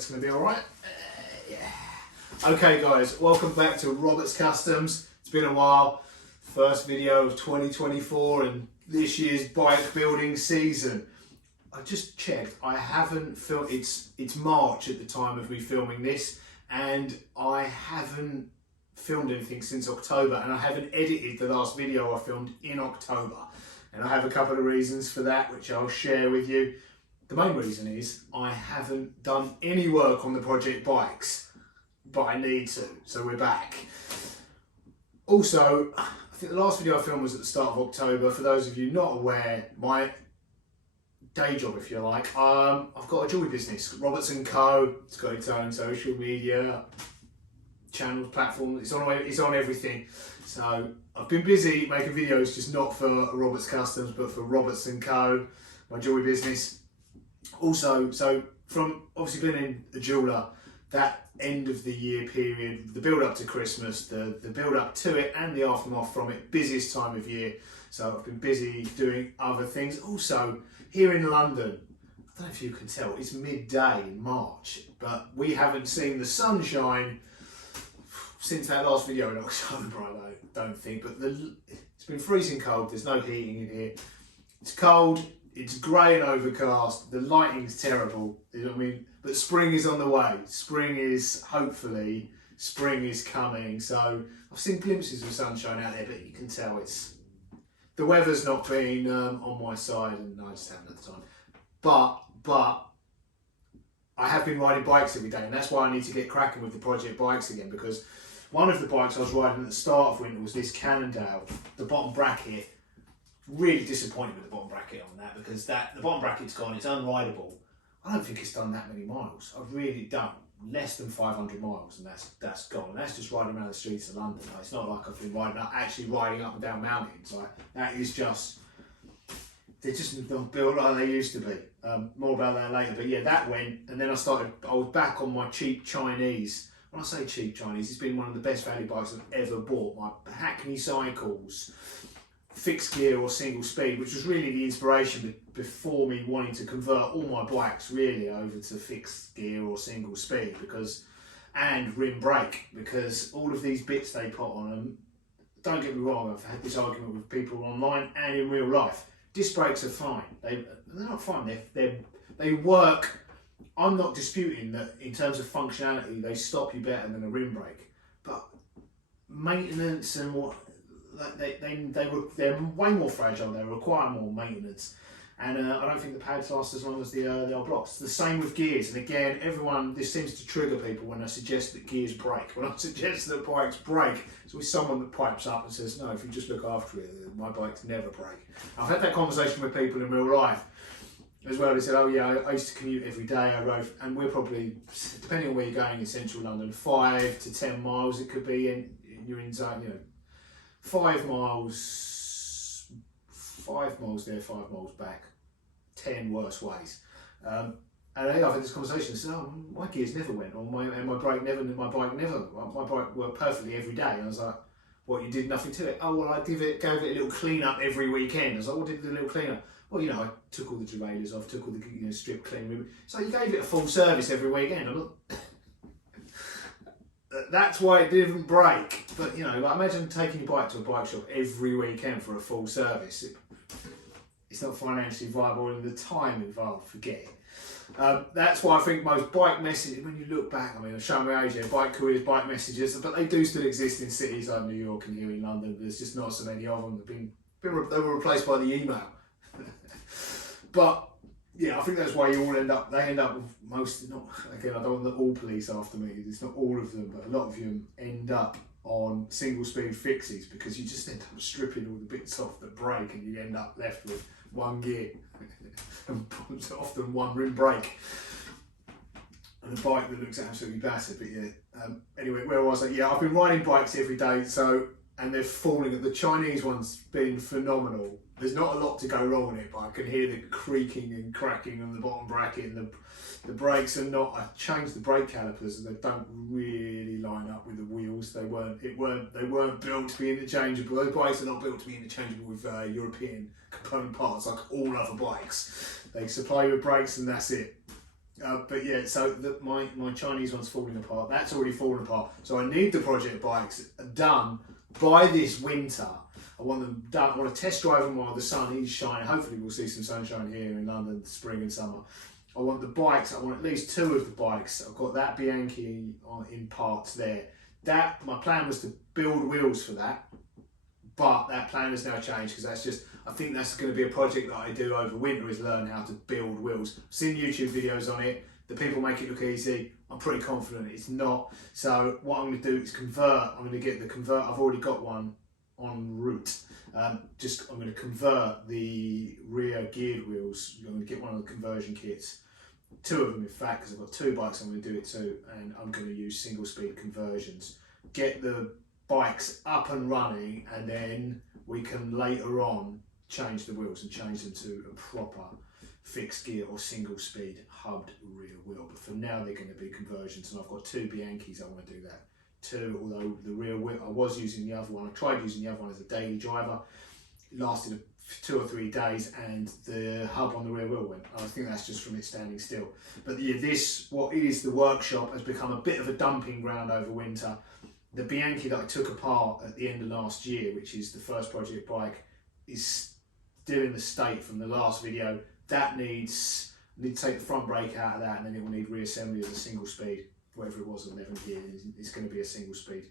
that's going to be all right. Yeah. Okay, guys, welcome back to Robert's Customs. It's been a while. First video of 2024 and this year's bike building season. I just checked. I haven't filmed. It's March at the time of me filming this, and I haven't filmed anything since October, and I haven't edited the last video I filmed in October. And I have a couple of reasons for that, which I'll share with you. The main reason is I haven't done any work on the project bikes, but I need to, so we're back. Also, I think the last video I filmed was at the start of October. For those of you not aware, my day job, if you like, I've got a jewellery business, Roberts & Co. It's got its own social media channel, platform, it's on everything. So I've been busy making videos, just not for Roberts Customs, but for Roberts & Co, my jewellery business. Also, so from obviously being in a jeweller, that end of the year period, the build up to Christmas, the build up to it and the aftermath from it, busiest time of year. So I've been busy doing other things. Also, here in London, I don't know if you can tell, it's midday in March, but we haven't seen the sunshine since that last video in October, I don't think. But it's been freezing cold, there's no heating in here. It's cold, it's grey and overcast, the lighting's terrible, you know what I mean? But spring is on the way. Spring is, hopefully, spring is coming. So I've seen glimpses of sunshine out there, but you can tell the weather's not been on my side, and I just haven't had the time. But I have been riding bikes every day, and that's why I need to get cracking with the project bikes again, because one of the bikes I was riding at the start of winter was this Cannondale, the bottom bracket. Really disappointed with the bottom bracket on that, because the bottom bracket's gone, it's unrideable. I don't think it's done that many miles. I really don't. Less than 500 miles, and that's gone. That's just riding around the streets of London. It's not like I've been actually riding up and down mountains. That is just, they're just not built like they used to be. More about that later. But yeah, that went, and then I was back on my cheap Chinese. When I say cheap Chinese, it's been one of the best value bikes I've ever bought. My Hackney Cycles fixed gear or single speed, which was really the inspiration before me wanting to convert all my bikes really over to fixed gear or single speed, and rim brake, because all of these bits they put on them, don't get me wrong, I've had this argument with people online and in real life, disc brakes are fine. They're not fine, they work. I'm not disputing that in terms of functionality they stop you better than a rim brake, but maintenance and what, they're way more fragile, they require more maintenance, and I don't think the pads last as long as the old blocks. The same with gears, and again, this seems to trigger people when I suggest that gears break. When I suggest that bikes break, it's always someone that pipes up and says, no, if you just look after it, my bikes never break. I've had that conversation with people in real life as well. They said, oh yeah, I used to commute every day, I rode, and we're probably, depending on where you're going in central London, 5 to 10 miles it could be, and you're in zone, you know, 5 miles there, 5 miles back, 10 worse ways. And I've had this conversation. I said, "Oh, my gears never went, or my bike worked perfectly every day." And I was like, "What? You did nothing to it?" "Oh, well, I gave it a little clean up every weekend." I was like, "What did the little clean up?" "Well, you know, I took all the derailleurs off, took all the strip clean." So you gave it a full service every weekend. I'm not. That's why it didn't break. But you know, like, imagine taking your bike to a bike shop every weekend for a full service. It's not financially viable, and the time involved, forget it. That's why I think most bike messages, when you look back, I mean, I've shown my age here, bike careers, bike messages, but they do still exist in cities like New York and here in London. There's just not so many of them. They were replaced by the email. But yeah, I think that's why they end up with most, not, again, I don't want all police after me, it's not all of them, but a lot of them end up on single speed fixies, because you just end up stripping all the bits off that break, and you end up left with one gear and often one rim brake and a bike that looks absolutely battered. But yeah, anyway, where was I? Yeah, I've been riding bikes every day, and they're falling. The Chinese one's been phenomenal. There's not a lot to go wrong with it, but I can hear the creaking and cracking on the bottom bracket, and the brakes are not. I changed the brake calipers, and they don't really line up with the wheels. They weren't built to be interchangeable. Those bikes are not built to be interchangeable with European component parts like all other bikes. They supply you with brakes, and that's it. But yeah, so my Chinese one's falling apart. That's already fallen apart. So I need the project bikes done by this winter. I want them done. I want to test drive them while the sun is shining. Hopefully we'll see some sunshine here in London, spring and summer. I want the bikes. I want at least 2 of the bikes. I've got that Bianchi in parts there. That my plan was to build wheels for that, but that plan has now changed because that's just. I think that's going to be a project that I do over winter, is learn how to build wheels. I've seen YouTube videos on it. The people make it look easy. I'm pretty confident it's not. So what I'm going to do is convert. I'm going to get the convert. I've already got one en route. I'm going to convert the rear geared wheels. I'm going to get one of the conversion kits. 2 of them, in fact, because I've got 2 bikes I'm going to do it to, and I'm going to use single speed conversions. Get the bikes up and running, and then we can later on change the wheels and change them to a proper fixed gear or single speed hubbed rear wheel. But for now they're going to be conversions, and I've got 2 Bianchis I want to do that. 2, although the rear wheel, I was using the other one. I tried using the other one as a daily driver. It lasted 2 or 3 days, and the hub on the rear wheel went. I think that's just from it standing still. But yeah, this, what is the workshop, has become a bit of a dumping ground over winter. The Bianchi that I took apart at the end of last year, which is the first project bike, is still in the state from the last video. That needs to take the front brake out of that, and then it will need reassembly as a single speed, whatever it was, 11 gear. It's going to be a single speed,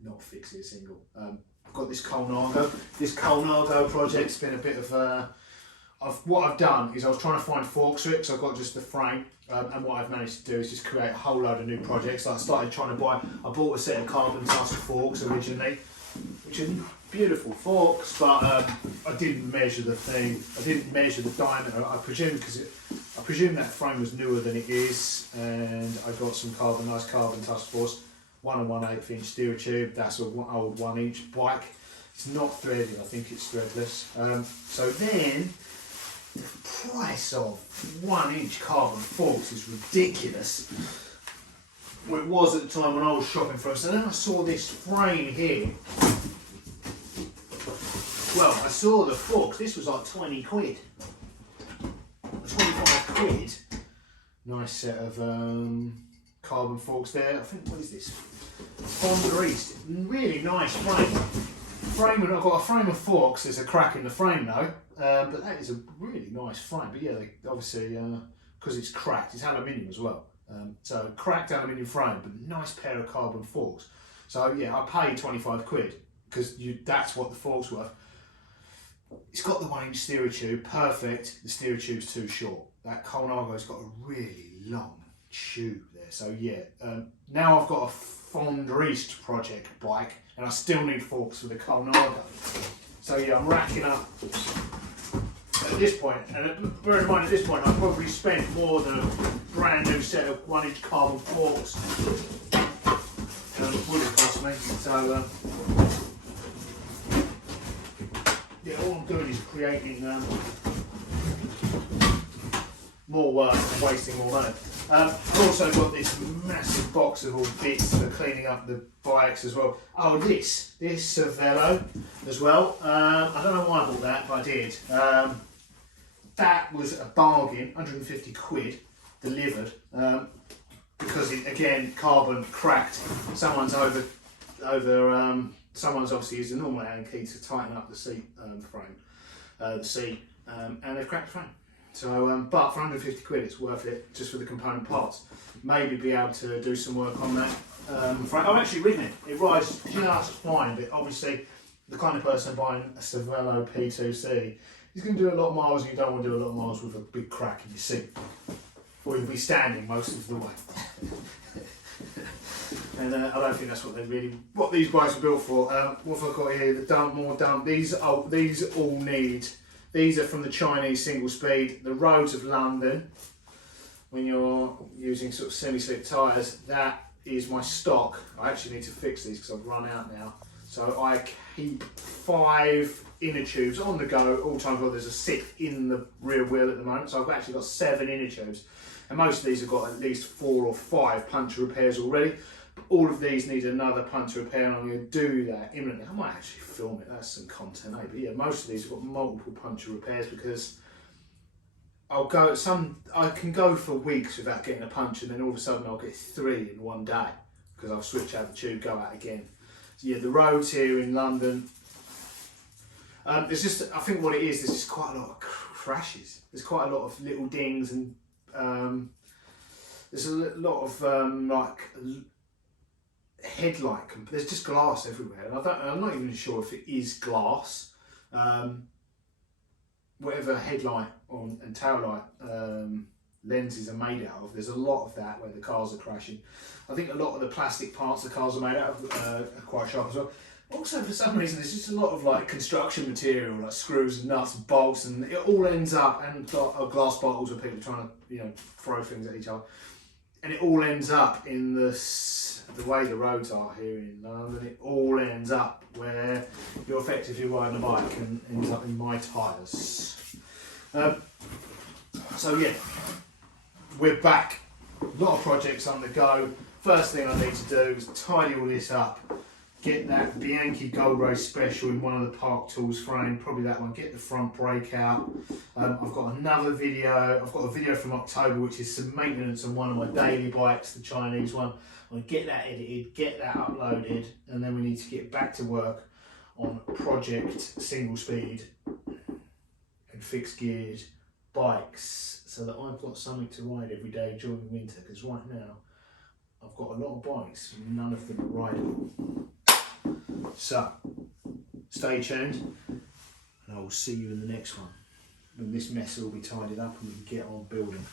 not fixing a single. I've got this Cannondale. This Cannondale project's been a bit of what I've done is I was trying to find fork strips. I've got just the frame, and what I've managed to do is just create a whole load of new projects. So I started trying to buy. I bought a set of carbon tusk forks originally, which are beautiful forks, but I didn't measure the thing. I didn't measure the diameter. I presume that frame was newer than it is, and I got some nice carbon tusk forks. 1 1/8 inch steel tube. That's an old 1 inch bike. It's not threaded. I think it's threadless. So then the price of 1 inch carbon forks is ridiculous. Well, it was at the time when I was shopping for them. So then I saw this frame here. Well, I saw the forks. This was like 20 quid. 25 quid. Nice set of carbon forks there. I think, what is this? Honda East. Really nice frame. I've got a frame of forks. There's a crack in the frame though. But that is a really nice frame. But yeah, obviously, because it's cracked, it's aluminium as well. So cracked aluminium frame, but nice pair of carbon forks. So yeah, I paid 25 quid because that's what the forks were. It's got the 1 inch steer tube, perfect. The steer tube's too short. That Cannondale's got a really long tube there. So yeah, now I've got a Honda East project bike, and I still need forks for the Cannondale. So yeah, I'm racking up at this point, and bear in mind at this point I've probably spent more than a brand new set of 1 inch carbon forks. Would it cost me? So yeah, all I'm doing is creating more work and wasting more money. I've also got this massive box of all bits for cleaning up the bikes as well. Oh, this Cervelo as well. I don't know why I bought that, but I did. That was a bargain, 150 quid delivered, because it, again, carbon cracked. Someone's someone's obviously used a normal Allen key to tighten up the seat frame, and they've cracked the frame. So, but for 150 quid, it's worth it just for the component parts. Maybe be able to do some work on that. I'm actually ridden it. It rides just fine, but obviously, the kind of person buying a Cervelo P2C is going to do a lot of miles, and you don't want to do a lot of miles with a big crack in your seat, or you'll be standing most of the way. And I don't think that's what these bikes are built for. What have I got here? The dump. These are from the Chinese single speed. The roads of London, when you're using sort of semi-slick tyres, that is my stock. I actually need to fix these because I've run out now. So I keep 5 inner tubes on the go all times. Well, there's a 6th in the rear wheel at the moment, so I've actually got 7 inner tubes. And most of these have got at least 4 or 5 puncture repairs already. All of these need another puncture repair, and I'm going to do that imminently. I might actually film it, that's some content, eh? But yeah, most of these have got multiple puncture repairs because I can go for weeks without getting a punch, and then all of a sudden I'll get 3 in one day because I'll switch out the tube, go out again. So yeah, the roads here in London, there's just, I think what it is, there's just quite a lot of crashes. There's quite a lot of little dings, and there's a lot of like headlight. There's just glass everywhere, and I'm not even sure if it is glass. Whatever headlight and tail light lenses are made out of, there's a lot of that where the cars are crashing. I think a lot of the plastic parts the cars are made out of are quite sharp as well. Also, for some reason, there's just a lot of like construction material, like screws and nuts and bolts, and it all ends up, and glass bottles where people are trying to, throw things at each other, and it all ends up in the way the roads are here in London. It all ends up where you're effectively riding a bike and ends up in my tyres. So yeah, we're back. A lot of projects on the go. First thing I need to do is tidy all this up. Get that Bianchi Gold Race Special in one of the Park Tools frame, probably that one. Get the front brake out. I've got another video. I've got a video from October which is some maintenance on one of my daily bikes, the Chinese one. I'm going to get that edited, get that uploaded, and then we need to get back to work on project single speed and fixed geared bikes so that I've got something to ride every day during the winter, because right now I've got a lot of bikes, none of them are rideable. So, stay tuned, and I will see you in the next one, when this mess will be tidied up and we can get on building.